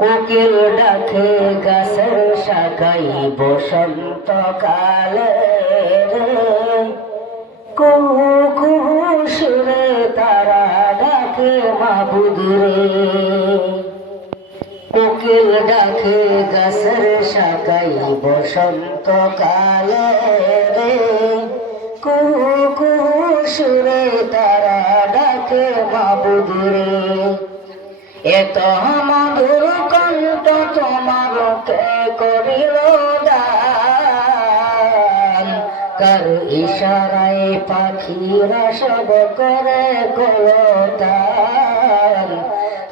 কোকিল ডাকে গাছের শাখায় বসন্ত কালে, কুহু কুহু সুরে তারা ডাকে মাবুদ রে। কোকিল ডাকে গাছের শাখায় বসন্ত কালে রে, কুহু কুহু সুরে তারা ডাকে মাবুদ রে। এত মধুর কণ্ঠ তোমার কে করিল দান, কার ইশারায় পাখিরা সব করে কলতান।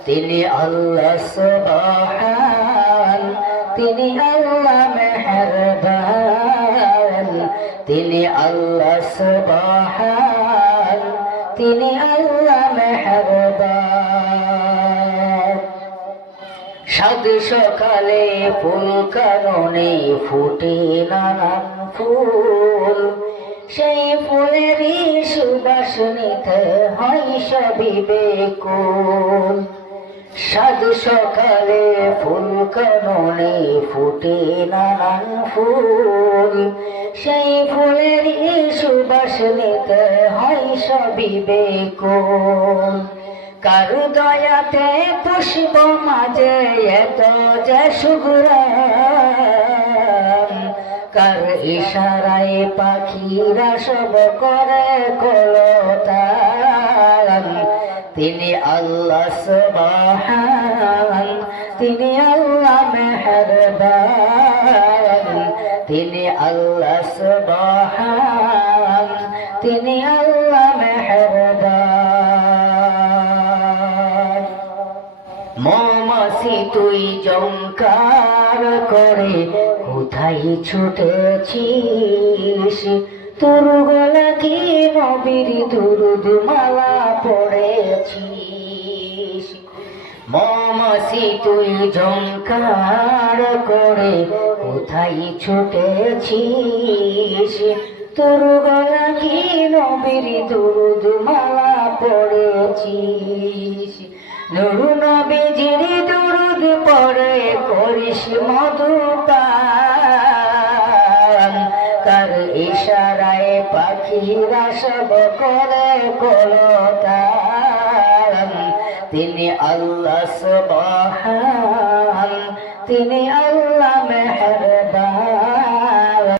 তিনি আল্লাহ সুবহান, তিনি আল্লাহ মেহেরবান, তিনি আল্লাহ সুবহান, তিনি আল্লাহ মেহেরবান। সাত সকালে ফুল কাননে ফুটে নানান ফুল, সেই ফুলেরই সুবাস নিতে হয় সবই বেকুল। সাত সকালে ফুল কাননে ফুটে নানান ফুল, সেই ফুলেরই সুবাস নিতে হয় সবই বেকুল। কারু দয়াতে পুষ্প মাঝে এত যে সুঘ্রাণ, কার ইশারায় পাখিরা সব করে কলতান। তিনি আল্লাহ সুবহান, তিনি আল্লাহ মেহেরবান, তিনি আল্লাহ সুবহান, তিনি আল্লাহ মেহেরবান। মৌমাছি তুই জংকার করে কোথায় ছুটেছিস, তোর গলা কি নবীর দুরুদ মালা পড়েছিস। মৌমাছি তুই জংকার করে কোথায় ছুটেছিস, তোর গলা কি নবীর দুরুদ মালা পড়েছিস। নূর নবীজির দুরুদ পড়ে করিস মধুপান, কার ইশারায় পাখিরা সব করে কলতান। তিনি আল্লাহ সুবহান, তিনি আল্লাহ মেহেরবান,